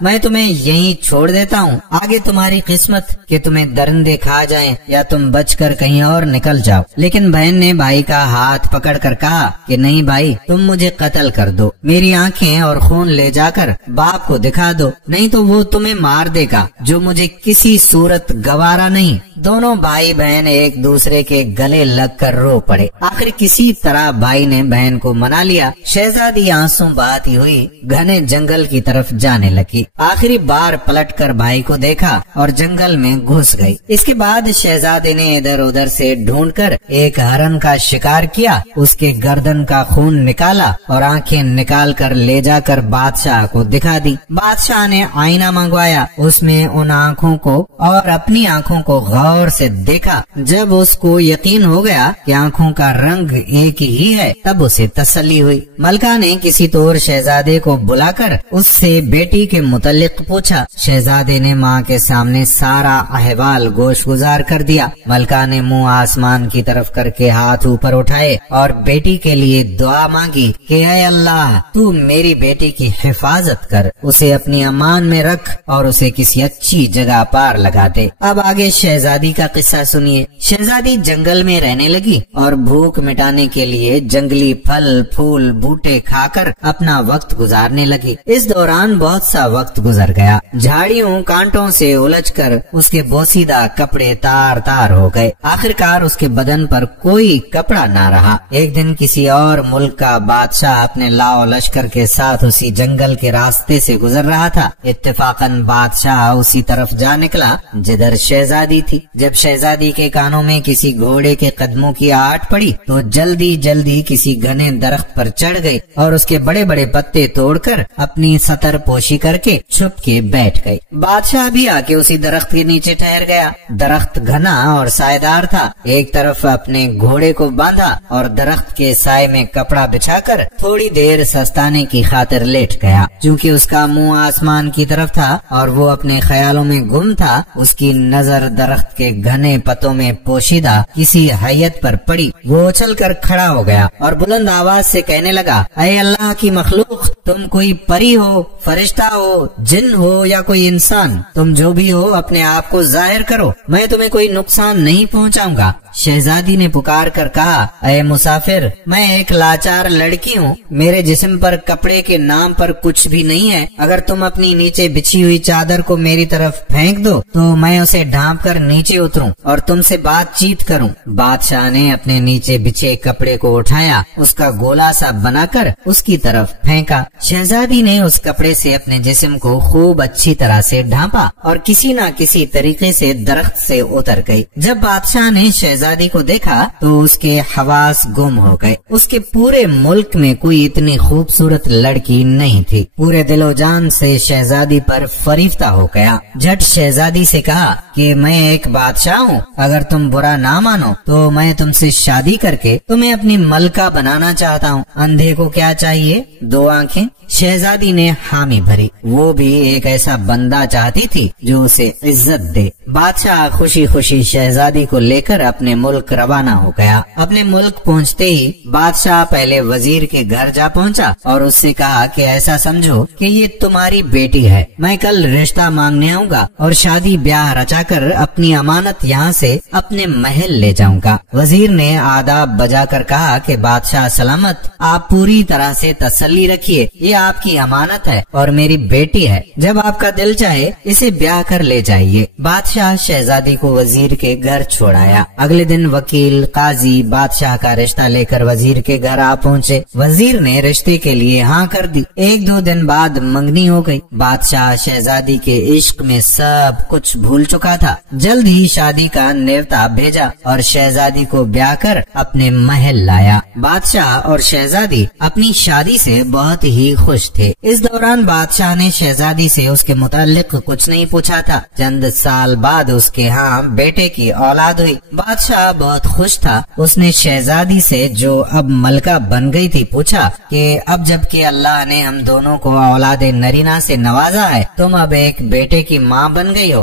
میں تمہیں یہیں چھوڑ دیتا ہوں، آگے تمہاری قسمت کہ تمہیں درندے کھا جائیں یا تم بچ کر کہیں اور نکل جاؤ۔ لیکن بہن نے بھائی کا ہاتھ پکڑ کر کہا کہ نہیں بھائی، تم مجھے قتل کر دو، میری آنکھیں اور خون لے جا کر باپ کو دکھا دو، نہیں تو وہ تمہیں مار دے گا، جو مجھے کسی صورت گوارا نہیں۔ دونوں بھائی بہن ایک دوسرے کے گلے لگ کر رو پڑے۔ آخر کسی طرح بھائی نے بہن کو منا لیا۔ شہزادی آنسو بہاتی ہوئی گھنے جنگل کی طرف جانے لگی۔ آخری بار پلٹ کر بھائی کو دیکھا اور جنگل میں گھس گئی۔ اس کے بعد شہزادے نے ادھر ادھر سے ڈھونڈ کر ایک ہرن کا شکار کیا، اس کے گردن کا خون نکالا اور آنکھیں نکال کر لے جا کر بادشاہ کو دکھا دی۔ بادشاہ نے آئینہ منگوایا، اس میں ان آنکھوں کو اور اپنی آنکھوں کو غور سے دیکھا۔ جب اس کو یقین ہو گیا کہ آنکھوں کا رنگ ایک ہی ہے، تب اسے تسلی ہوئی۔ ملکہ نے کسی طور شہزادے کو بلا کر اس سے بیٹی کے متعلق پوچھا۔ شہزادے نے ماں کے سامنے سارا احوال گوش گزار کر دیا۔ ملکہ نے منہ آسمان کی طرف کر کے ہاتھ اوپر اٹھائے اور بیٹی کے لیے دعا مانگی کہ اے اللہ، تو میری بیٹی کی حفاظت کر، اسے اپنی امان میں رکھ اور اسے کسی اچھی جگہ پار لگا دے۔ اب آگے شہزادی کا قصہ سنیے۔ شہزادی جنگل میں رہنے لگی اور بھوک مٹانے کے لیے جنگلی پھل پھول بوٹے کھا کر اپنا وقت گزارنے لگی۔ اس دوران بہت سا وقت گزر گیا۔ جھاڑیوں کانٹوں سے الجھ کر اس کے بوسیدہ کپڑے تار تار ہو گئے۔ آخرکار اس کے بدن پر کوئی کپڑا نہ رہا۔ ایک دن کسی اور ملک کا بادشاہ اپنے لاؤ لشکر کے ساتھ اسی جنگل کے راستے سے گزر رہا تھا۔ اتفاقاً بادشاہ اسی طرف جا نکلا جدھر شہزادی تھی۔ جب شہزادی کے کانوں میں کسی گھوڑے کے قدموں کی آہٹ پڑی تو جلدی جلدی کسی گھنے درخت پر چڑھ گئی اور اس کے بڑے بڑے پتے توڑ کر اپنی ستر پوشی کر کے چھپ کے بیٹھ گئی۔ بادشاہ بھی آ کے اسی درخت کے نیچے ٹھہر گیا۔ درخت گھنا اور سائے دار تھا۔ ایک طرف اپنے گھوڑے کو باندھا اور درخت کے سائے میں کپڑا بچھا کر تھوڑی دیر سستانے کی خاطر لیٹ گیا۔ چونکہ اس کا منہ آسمان کی طرف تھا اور وہ اپنے خیالوں میں گم تھا، اس کی نظر درخت کے گھنے پتوں میں پوشیدہ کسی حیت پر پڑی۔ وہ اچھل کر کھڑا ہو گیا اور بلند آواز سے کہنے لگا، اے اللہ کی مخلوق، تم کوئی پری ہو، فرشتہ ہو، جن ہو یا کوئی انسان، تم جو بھی ہو اپنے آپ کو ظاہر کرو، میں تمہیں کوئی نقصان نہیں پہنچاؤں گا۔ شہزادی نے پکار کر کہا، اے مسافر، میں ایک لاچار لڑکی ہوں، میرے جسم پر کپڑے کے نام پر کچھ بھی نہیں ہے، اگر تم اپنی نیچے بچھی ہوئی چادر کو میری طرف پھینک دو تو میں اسے ڈھانپ کر نیچے اتروں اور تم سے بات چیت کروں۔ بادشاہ نے اپنے نیچے بچھے کپڑے کو اٹھایا، اس کا گولا سا بنا کر اس کی طرف پھینکا۔ شہزادی نے اس کپڑے سے اپنے جسم کو خوب اچھی طرح سے ڈھانپا اور کسی نہ کسی طریقے سے درخت سے اتر گئی۔ جب بادشاہ نے شہزادی کو دیکھا تو اس کے حواس گم ہو گئے۔ اس کے پورے ملک میں کوئی اتنی خوبصورت لڑکی نہیں تھی۔ پورے دل و جان سے شہزادی پر فریفتہ ہو گیا۔ جھٹ شہزادی سے کہا کہ میں ایک بادشاہ ہوں، اگر تم برا نہ مانو تو میں تم سے شادی کر کے تمہیں اپنی ملکہ بنانا چاہتا ہوں۔ اندھے کو کیا چاہیے؟ 2 آنکھیں۔ شہزادی نے حامی بھری، وہ بھی ایک ایسا بندہ چاہتی تھی جو اسے عزت دے۔ بادشاہ خوشی خوشی شہزادی کو لے کر اپنے ملک روانہ ہو گیا۔ اپنے ملک پہنچتے ہی بادشاہ پہلے وزیر کے گھر جا پہنچا اور اس سے کہا کہ ایسا سمجھو کہ یہ تمہاری بیٹی ہے، میں کل رشتہ مانگنے آؤں گا اور شادی بیاہ رچا کر اپنی امانت یہاں سے اپنے محل لے جاؤں گا۔ وزیر نے آداب بجا کر کہا کہ بادشاہ سلامت، آپ پوری طرح سے تسلی رکھیے، یہ آپ کی امانت ہے اور میری بیٹی ہے، جب آپ کا دل چاہے اسے بیاہ کر لے جائیے۔ بادشاہ شہزادی کو وزیر کے گھر چھوڑایا۔ اگلے دن وکیل قاضی بادشاہ کا رشتہ لے کر وزیر کے گھر آ پہنچے۔ وزیر نے رشتے کے لیے ہاں کر دی۔ 1-2 دن بعد منگنی ہو گئی۔ بادشاہ شہزادی کے عشق میں سب کچھ بھول چکا تھا۔ جلد ہی شادی کا نیوتا بھیجا اور شہزادی کو بیاہ کر اپنے محل لایا۔ بادشاہ اور شہزادی اپنی شادی سے بہت ہی خوش تھے۔ اس دوران بادشاہ نے شہزادی سے اس کے متعلق کچھ نہیں پوچھا تھا۔ چند سال بعد اس کے ہاں بیٹے کی اولاد ہوئی۔ بادشاہ بہت خوش تھا۔ اس نے شہزادی سے جو اب ملکہ بن گئی تھی پوچھا کہ اب جب کہ اللہ نے ہم دونوں کو اولاد نرینہ سے نوازا ہے، تم اب ایک بیٹے کی ماں بن گئی ہو،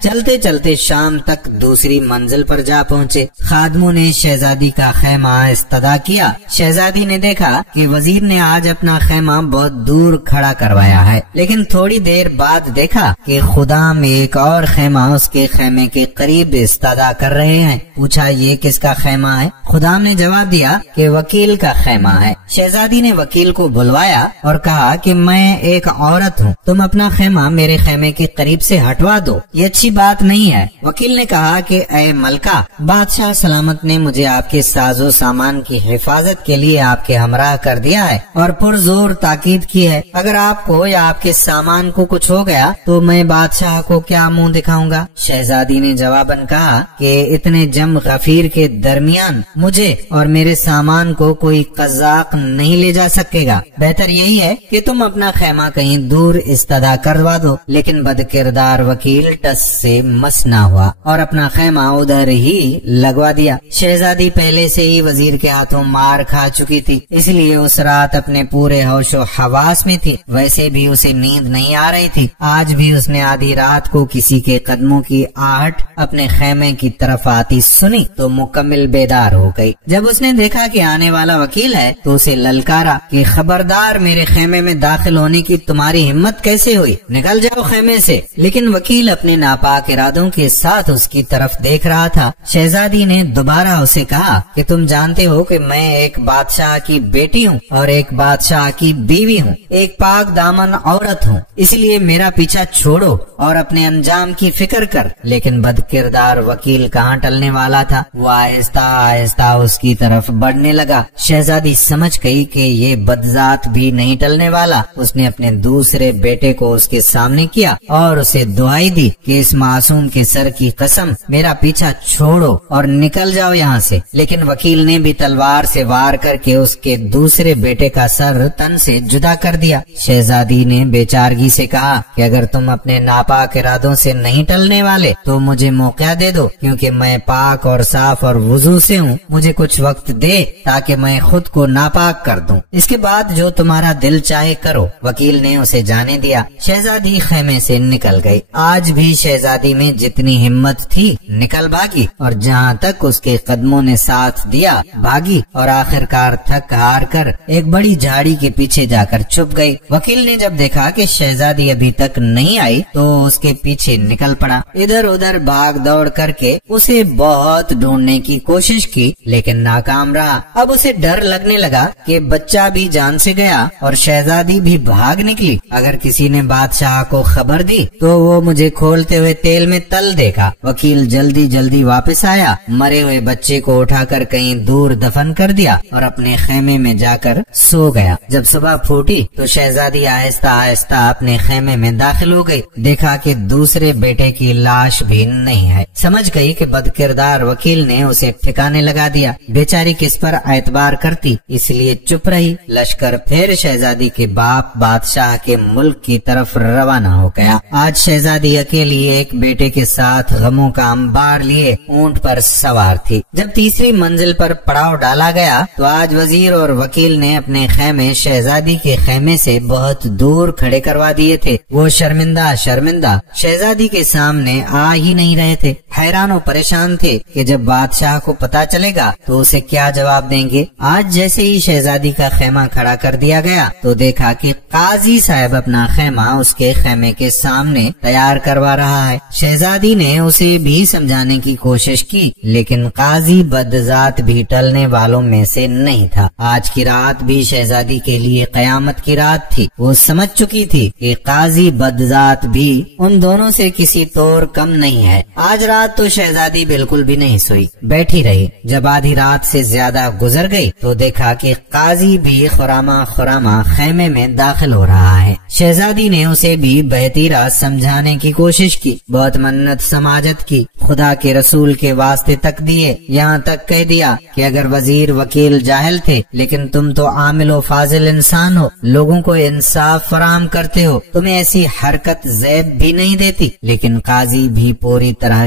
چلتے چلتے شام تک دوسری منزل پر جا پہنچے۔ خادموں نے شہزادی کا خیمہ استدا کیا۔ شہزادی نے دیکھا کہ وزیر نے آج اپنا خیمہ بہت دور کھڑا کروایا ہے، لیکن تھوڑی دیر بعد دیکھا کہ خدام ایک اور خیمہ اس کے خیمے کے قریب استدا کر رہے ہیں۔ پوچھا یہ کس کا خیمہ ہے؟ خدام نے جواب دیا کہ وکیل کا خیمہ ہے۔ شہزادی نے وکیل کو بلوایا اور کہا کہ میں ایک عورت ہوں، تم اپنا خیمہ میرے خیمے کے قریب سے ہٹوا دو، یہ اچھی بات نہیں ہے۔ وکیل نے کہا کہ اے ملکہ، بادشاہ سلامت نے مجھے آپ کے ساز و سامان کی حفاظت کے لیے آپ کے ہمراہ کر دیا ہے اور پرزور تاکید کی ہے۔ اگر آپ کو یا آپ کے سامان کو کچھ ہو گیا تو میں بادشاہ کو کیا منہ دکھاؤں گا؟ شہزادی نے جواباً کہا کہ اتنے جم غفیر کے درمیان مجھے اور میرے سامان کو کوئی قزاق نہیں لے جا سکے گا۔ بہتر یہی ہے کہ تم اپنا خیمہ کہیں دور استدا کروا دو۔ لیکن بد کردار وکیل ٹس سے مس نہ ہوا اور اپنا خیمہ ادھر ہی لگوا دیا۔ شہزادی پہلے سے ہی وزیر کے ہاتھوں مار کھا چکی تھی، اس لیے اس رات اپنے پورے ہوش و حواس میں تھی۔ ویسے بھی اسے نیند نہیں آ رہی تھی۔ آج بھی اس نے آدھی رات کو کسی کے قدموں کی آہٹ اپنے خیمے کی طرف آتی سنی تو مکمل بیدار ہو گئی۔ جب اس نے دیکھا کہ آنے والا وکیل ہے تو اسے للکارا کہ خبردار، میرے خیمے میں داخل ہونے کی تمہاری ہمت کیسے ہوئی؟ نکل جاؤ خیمے سے۔ لیکن وکیل اپنے ناپاک ارادوں کے ساتھ اس کی طرف دیکھ رہا تھا۔ شہزادی نے دوبارہ اسے کہا کہ تم جانتے ہو کہ میں ایک بادشاہ کی بیٹی ہوں اور ایک بادشاہ کی بیوی ہوں، ایک پاک دامن عورت ہوں، اس لیے میرا پیچھا چھوڑو اور اپنے انجام کی فکر کر۔ لیکن بد کردار وکیل کہاں ٹلنے والا تھا، وہ آہستہ آہستہ اس کی طرف بڑھنے لگا۔ شہزادی سمجھ گئی کہ یہ بدذات بھی نہیں ٹلنے والا۔ اس نے اپنے دوسرے بیٹے کو اس کے سامنے کیا اور اسے دعائی دی کہ اس معصوم کے سر کی قسم میرا پیچھا چھوڑو اور نکل جاؤ یہاں سے۔ لیکن وکیل نے بھی تلوار سے وار کر کے اس کے دوسرے بیٹے کا سر تن سے جدا کر دیا۔ شہزادی نے بے چارگی سے کہا کہ اگر تم اپنے ناپاک ارادوں سے نہیں ٹلنے والے تو مجھے موقع دے دو، کیونکہ میں پاک اور صاف اور وضو سے ہوں۔ مجھے کچھ وقت دے تاکہ میں خود کو ناپاک کر دوں، اس کے بعد جو تمہارا دل چاہے کرو۔ وکیل نے اسے جانے دیا۔ شہزادی خیمے سے نکل گئی۔ آج بھی شہزادی میں جتنی ہمت تھی نکل بھاگی اور جہاں تک اس کے قدموں نے ساتھ دیا بھاگی اور آخر کار تھک ہار کر ایک بڑی جھاڑی کے پیچھے جا کر چھپ گئی۔ وکیل نے جب دیکھا کہ شہزادی ابھی تک نہیں آئی تو اس کے پیچھے نکل پڑا۔ ادھر ادھر بھاگ دوڑ کر کے اسے بہت ڈھونڈنے کی کوشش کی لیکن ناکام رہا۔ اب اسے ڈر لگنے لگا کہ بچہ بھی جان سے گیا اور شہزادی بھی بھاگ نکلی۔ اگر کسی نے بادشاہ کو خبر دی تو وہ مجھے کھولتے ہوئے تیل میں تل دے گا۔ وکیل جلدی جلدی واپس آیا، مرے ہوئے بچے کو اٹھا کر کہیں دور دفن کر دیا اور اپنے خیمے میں جا کر سو گیا۔ جب صبح پھوٹی تو شہزادی آہستہ آہستہ اپنے خیمے میں داخل ہو گئی۔ دیکھا کہ دوسرے بیٹے کی لاش بھی نہیں ہے۔ سمجھ گئی کہ بد کردار وکیل نے اسے ٹھکانے لگا دیا۔ بیچاری کس پر اعتبار کرتی، اس لیے چپ رہی۔ لشکر پھر شہزادی کے باپ بادشاہ کے ملک کی طرف روانہ ہو گیا۔ آج شہزادی اکیلی ایک بیٹے کے ساتھ غموں کا انبار لیے اونٹ پر سوار تھی۔ جب تیسری منزل پر پڑاؤ ڈالا گیا تو آج وزیر اور وکیل نے اپنے خیمے شہزادی کے خیمے سے بہت دور کھڑے کروا دیے تھے۔ وہ شرمندہ شہزادی کے سامنے آ ہی نہیں رہے تھے۔ حیران و پریشان تھے کہ جب بادشاہ کو پتا چلے گا تو اسے کیا جواب دیں گے۔ آج جیسے ہی شہزادی کا خیمہ کھڑا کر دیا گیا تو دیکھا کہ قاضی صاحب اپنا خیمہ اس کے خیمے کے سامنے تیار کروا رہا ہے۔ شہزادی نے اسے بھی سمجھانے کی کوشش کی لیکن قاضی بدذات بھی ٹلنے والوں میں سے نہیں تھا۔ آج کی رات بھی شہزادی کے لیے قیامت کی رات تھی۔ وہ سمجھ چکی تھی کہ قاضی بدذات بھی ان دونوں سے کسی طور کم نہیں ہے۔ آج رات تو شہزادی بالکل بھی نہیں سوئی، بیٹھی رہی۔ جب آدھی رات سے زیادہ گزر گئی تو دیکھا کہ قاضی بھی خرامہ خیمے میں داخل ہو رہا ہے۔ شہزادی نے اسے بھی بہتی رات سمجھانے کی کوشش کی، بہت منت سماجت کی، خدا کے رسول کے واسطے تک دیے، یہاں تک کہہ دیا کہ اگر وزیر وکیل جاہل تھے لیکن تم تو عامل و فاضل انسان ہو، لوگوں کو انصاف فراہم کرتے ہو، تمہیں ایسی حرکت زیب بھی نہیں دیتی۔ لیکن قاضی بھی پوری طرح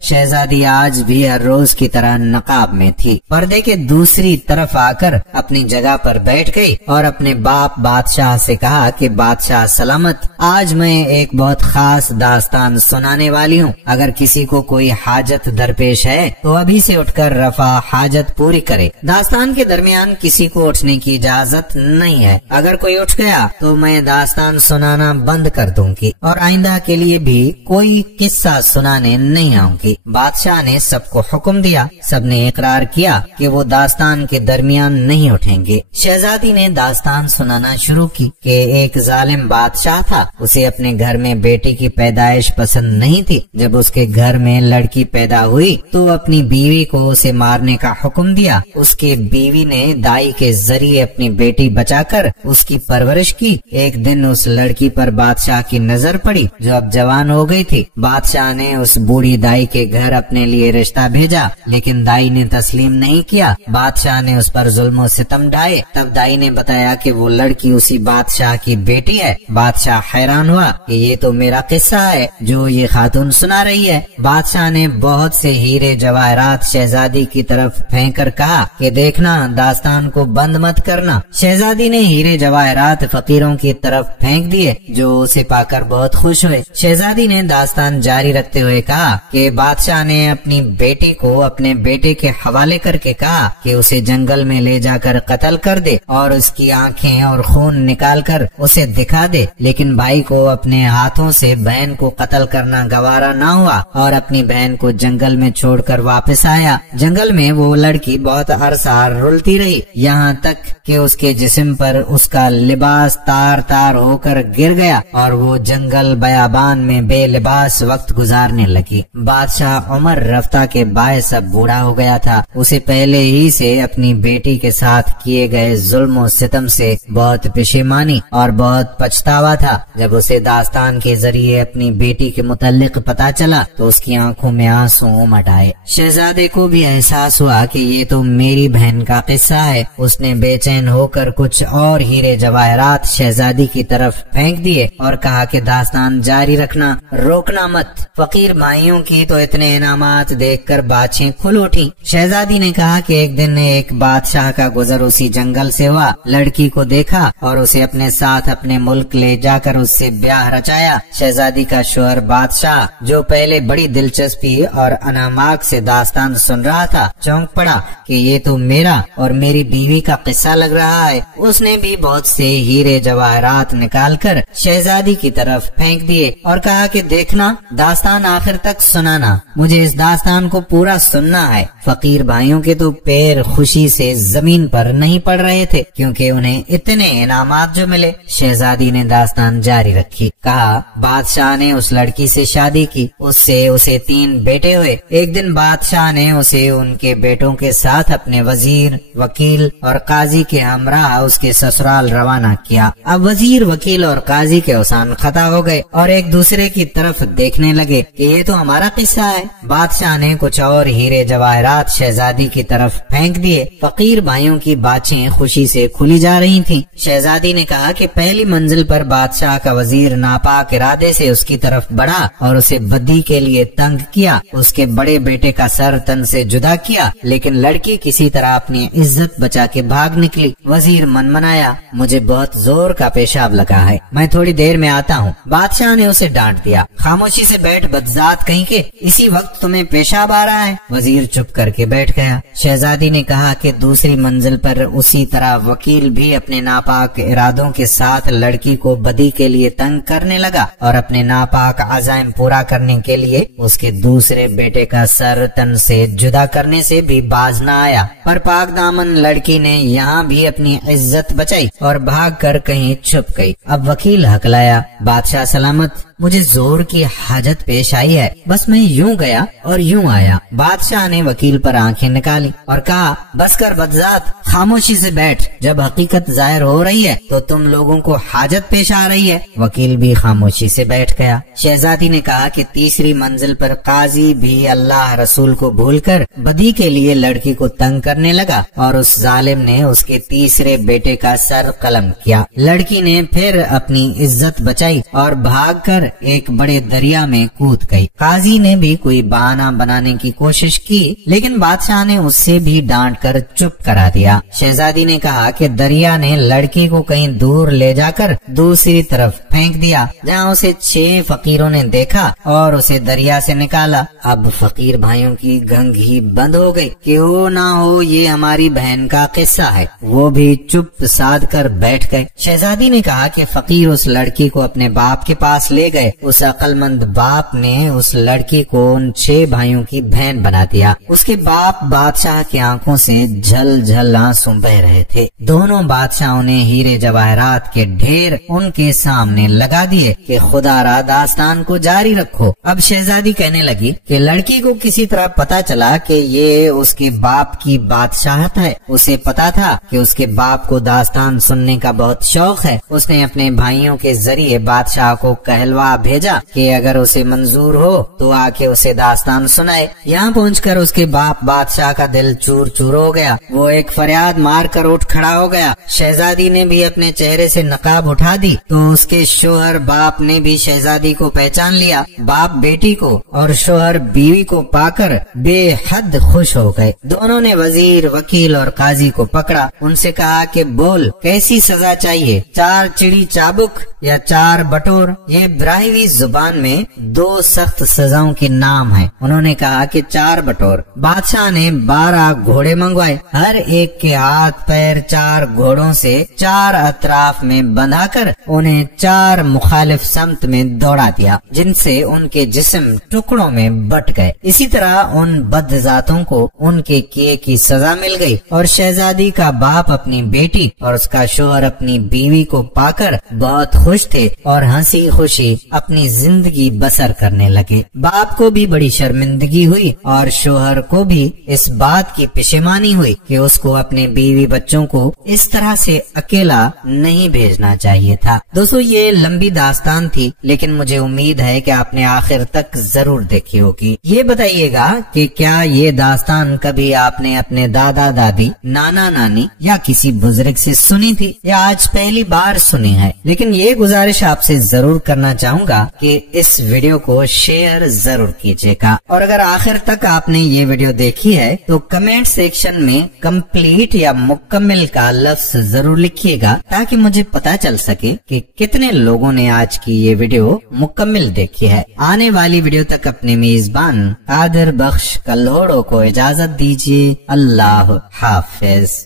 شہزادی آج بھی ہر روز کی طرح نقاب میں تھی، پردے کے دوسری طرف آ کر اپنی جگہ پر بیٹھ گئی اور اپنے باپ بادشاہ سے کہا کہ بادشاہ سلامت، آج میں ایک بہت خاص داستان سنانے والی ہوں، اگر کسی کو کوئی حاجت درپیش ہے تو ابھی سے اٹھ کر رفع حاجت پوری کرے۔ داستان کے درمیان کسی کو اٹھنے کی اجازت نہیں ہے، اگر کوئی اٹھ گیا تو میں داستان سنانا بند کر دوں گی اور آئندہ کے لیے بھی کوئی قصہ سنانے نہیں آؤں گی۔ بادشاہ نے سب کو حکم دیا، سب نے اقرار کیا کہ وہ داستان کے درمیان نہیں اٹھیں گے۔ شہزادی نے داستان سنانا شروع کی کہ ایک ظالم بادشاہ تھا، اسے اپنے گھر میں بیٹی کی پیدائش پسند نہیں تھی۔ جب اس کے گھر میں لڑکی پیدا ہوئی تو اپنی بیوی کو اسے مارنے کا حکم دیا۔ اس کے بیوی نے دائی کے ذریعے اپنی بیٹی بچا کر اس کی پرورش کی۔ ایک دن اس لڑکی پر بادشاہ کی نظر پڑی جو اب جوان ہو گئی تھی۔ بادشاہ نے اس بوڑھی دائی کے گھر اپنے لیے رشتہ بھیجا، لیکن دائی نے تسلیم نہیں کیا۔ بادشاہ نے اس پر ظلم و ستم ڈھائے۔ تب دائی نے بتایا کہ وہ لڑکی اسی بادشاہ کی بیٹی ہے۔ بادشاہ حیران ہوا کہ یہ تو میرا قصہ ہے جو یہ خاتون سنا رہی ہے۔ بادشاہ نے بہت سے ہیرے جواہرات شہزادی کی طرف پھینک کر کہا کہ دیکھنا، داستان کو بند مت کرنا۔ شہزادی نے ہیرے جواہرات فقیروں کی طرف پھینک دیے جو اسے پا کر بہت خوش ہوئے۔ شہزادی نے داستان جاری رکھتے ہوئے کہا کہ بادشاہ نے اپنی بیٹی کو اپنے بیٹے کے حوالے کر کے کہا کہ اسے جنگل میں لے جا کر قتل کر دے اور اس کی آنکھیں اور خون نکال کر اسے دکھا دے، لیکن بھائی کو اپنے ہاتھوں سے بہن کو قتل کرنا گوارا نہ ہوا اور اپنی بہن کو جنگل میں چھوڑ کر واپس آیا۔ جنگل میں وہ لڑکی بہت عرصہ رلتی رہی، یہاں تک کہ اس کے جسم پر اس کا لباس تار تار ہو کر گر گیا اور وہ جنگل بیابان میں بے لباس وقت گزارنے لگی۔ بادشاہ عمر رفتہ کے باعث اب بوڑھا ہو گیا تھا، اسے پہلے ہی سے اپنی بیٹی کے ساتھ کیے گئے ظلم و ستم سے بہت پشیمانی اور بہت پچھتاوا تھا۔ جب اسے داستان کے ذریعے اپنی بیٹی کے متعلق پتا چلا تو اس کی آنکھوں میں آنسو امڈ آئے۔ شہزادے کو بھی احساس ہوا کہ یہ تو میری بہن کا قصہ ہے۔ اس نے بے چین ہو کر کچھ اور ہیرے جواہرات شہزادی کی طرف پھینک دیے اور کہا کہ داستان جاری رکھنا، روکنا مت۔ فقیر بھائیوں کی تو اتنے انعامات دیکھ کر باتیں کھل اٹھی۔ شہزادی نے کہا کہ ایک دن ایک بادشاہ کا گزر اسی جنگل سے ہوا، لڑکی کو دیکھا اور اسے اپنے ساتھ اپنے ملک لے جا کر اس سے بیاہ رچایا۔ شہزادی کا شوہر بادشاہ، جو پہلے بڑی دلچسپی اور اناماک سے داستان سن رہا تھا، چونک پڑا کہ یہ تو میرا اور میری بیوی کا قصہ لگ رہا ہے۔ اس نے بھی بہت سے ہیرے جواہرات نکال کر شہزادی کی طرف پھینک دیے اور کہا کہ دیکھنا، داستان آخر تک سنانا، مجھے اس داستان کو پورا سننا ہے۔ فقیر بھائیوں کے تو پیر خوشی سے زمین پر نہیں پڑ رہے تھے کیونکہ انہیں اتنے انعامات جو ملے۔ شہزادی نے داستان جاری رکھی، کہا بادشاہ نے اس لڑکی سے شادی کی، اس سے اسے 3 بیٹے ہوئے۔ ایک دن بادشاہ نے اسے ان کے بیٹوں کے ساتھ اپنے وزیر، وکیل اور قاضی کے ہمراہ اس کے سسرال روانہ کیا۔ اب وزیر، وکیل اور قاضی کے اوسان خطا ہو گئے اور ایک دوسرے کی طرف دیکھنے لگے کہ یہ تو ہمارا قصہ ہے۔ بادشاہ نے کچھ اور ہیرے جواہرات شہزادی کی طرف پھینک دیے۔ فقیر بھائیوں کی باتیں خوشی سے کھلی جا رہی تھیں۔ شہزادی نے کہا کہ پہلی منزل پر بادشاہ کا وزیر ناپاک ارادے سے اس کی طرف بڑھا اور اسے بدی کے لیے تنگ کیا، اس کے بڑے بیٹے کا سر تن سے جدا کیا، لیکن لڑکی کسی طرح اپنی عزت بچا کے بھاگ نکلی۔ وزیر من منایا، مجھے بہت زور کا پیشاب لگا ہے، میں تھوڑی دیر میں آتا ہوں۔ بادشاہ نے اسے ڈانٹ دیا، خاموشی سے بیٹھ بدذات کہیں کہ اسی وقت تمہیں پیشاب آ رہا ہے۔ وزیر چپ کر کے بیٹھ گیا۔ شہزادی نے کہا کہ دوسری منزل پر اسی طرح وکیل بھی اپنے ناپاک ارادوں کے ساتھ لڑکی کو بدی کے لیے تنگ کرنے لگا اور اپنے ناپاک عزائم پورا کرنے کے لیے اس کے دوسرے بیٹے کا سر تن سے جدا کرنے سے بھی باز نہ آیا۔ پر پاک دامن لڑکی نے یہاں بھی اپنی عزت بچائی اور بھاگ کر کہیں چھپ گئی۔ اب وکیل ہکلایا، بادشاہ سلامت، مجھے زور کی حاجت پیش آئی ہے، بس میں یوں گیا اور یوں آیا۔ بادشاہ نے وکیل پر آنکھیں نکالی اور کہا، بس کر بدذات، خاموشی سے بیٹھ، جب حقیقت ظاہر ہو رہی ہے تو تم لوگوں کو حاجت پیش آ رہی ہے۔ وکیل بھی خاموشی سے بیٹھ گیا۔ شہزادی نے کہا کہ تیسری منزل پر قاضی بھی اللہ رسول کو بھول کر بدی کے لیے لڑکی کو تنگ کرنے لگا اور اس ظالم نے اس کے تیسرے بیٹے کا سر قلم کیا۔ لڑکی نے پھر اپنی عزت بچائی اور بھاگ کر ایک بڑے دریا میں کود گئی۔ قاضی نے بھی کوئی بہانہ بنانے کی کوشش کی لیکن بادشاہ نے اس سے بھی ڈانٹ کر چپ کرا دیا۔ شہزادی نے کہا کہ دریا نے لڑکی کو کہیں دور لے جا کر دوسری طرف پھینک دیا جہاں اسے 6 فقیروں نے دیکھا اور اسے دریا سے نکالا۔ اب فقیر بھائیوں کی گنگ ہی بند ہو گئی کہ ہو نہ ہو یہ ہماری بہن کا قصہ ہے۔ وہ بھی چپ سادھ کر بیٹھ گئے۔ شہزادی نے کہا کہ فقیر اس لڑکی کو اپنے باپ کے پاس لے گئے۔ اس عقل مند باپ نے اس لڑکی کو ان 6 بھائیوں کی بہن بنا دیا۔ اس کے باپ بادشاہ کی آنکھوں سے جھل جھل آنسو بہ رہے تھے۔ دونوں بادشاہوں نے ہیرے جواہرات کے ڈھیر ان کے سامنے لگا دیے کہ خدا را داستان کو جاری رکھو۔ اب شہزادی کہنے لگی کہ لڑکی کو کسی طرح پتا چلا کہ یہ اس کے باپ کی بادشاہت ہے۔ اسے پتا تھا کہ اس کے باپ کو داستان سننے کا بہت شوق ہے۔ اس نے اپنے بھائیوں کے ذریعے بادشاہ کو کہلوا بھیجا کہ اگر اسے منظور ہو تو آ کے اسے داستان سنائے۔ یہاں پہنچ کر اس کے باپ بادشاہ کا دل چور چور ہو گیا۔ وہ ایک فریاد مار کر اٹھ کھڑا ہو گیا۔ شہزادی نے بھی اپنے چہرے سے نقاب اٹھا دی تو اس کے شوہر باپ نے بھی شہزادی کو پہچان لیا۔ باپ بیٹی کو اور شوہر بیوی کو پا کر بے حد خوش ہو گئے۔ دونوں نے وزیر، وکیل اور قاضی کو پکڑا۔ ان سے کہا کہ بول کیسی سزا چاہیے، 4 چڑی چابک یا 4 بٹور؟ یہ براہوی زبان میں 2 سخت سزاؤں کے نام ہیں۔ انہوں نے کہا کہ 4 بٹور۔ بادشاہ نے 12 گھوڑے منگوائے، ہر ایک کے ہاتھ پیر 4 گھوڑوں سے 4 اطراف میں بندھا کر انہیں 4 مخالف سمت میں دوڑا دیا جن سے ان کے جسم ٹکڑوں میں بٹ گئے۔ اسی طرح ان بد ذاتوں کو ان کے کیے کی سزا مل گئی اور شہزادی کا باپ اپنی بیٹی اور اس کا شوہر اپنی بیوی کو پا کر بہت خوش تھے اور ہنسی خوشی اپنی زندگی بسر کرنے لگے۔ باپ کو بھی بڑی شرمندگی ہوئی اور شوہر کو بھی اس بات کی پشیمانی ہوئی کہ اس کو اپنے بیوی بچوں کو اس طرح سے اکیلا نہیں بھیجنا چاہیے تھا۔ دوستو یہ لمبی داستان تھی لیکن مجھے امید ہے کہ آپ نے آخر تک ضرور دیکھی ہوگی۔ یہ بتائیے گا کہ کیا یہ داستان کبھی آپ نے اپنے دادا دادی، نانا نانی یا کسی بزرگ سے سنی تھی یا آج پہلی بار سنی ہے؟ لیکن یہ گزارش آپ سے ضرور کرنا چاہوں گا کہ اس ویڈیو کو شیئر ضرور کیجیے گا، اور اگر آخر تک آپ نے یہ ویڈیو دیکھی ہے تو کمنٹ سیکشن میں کمپلیٹ یا مکمل کا لفظ ضرور لکھیے گا تاکہ مجھے پتا چل سکے کہ کتنے لوگوں نے آج کی یہ ویڈیو مکمل دیکھی ہے۔ آنے والی ویڈیو تک اپنے میزبان قادر بخش کلوڑوں کو اجازت دیجیے۔ اللہ حافظ۔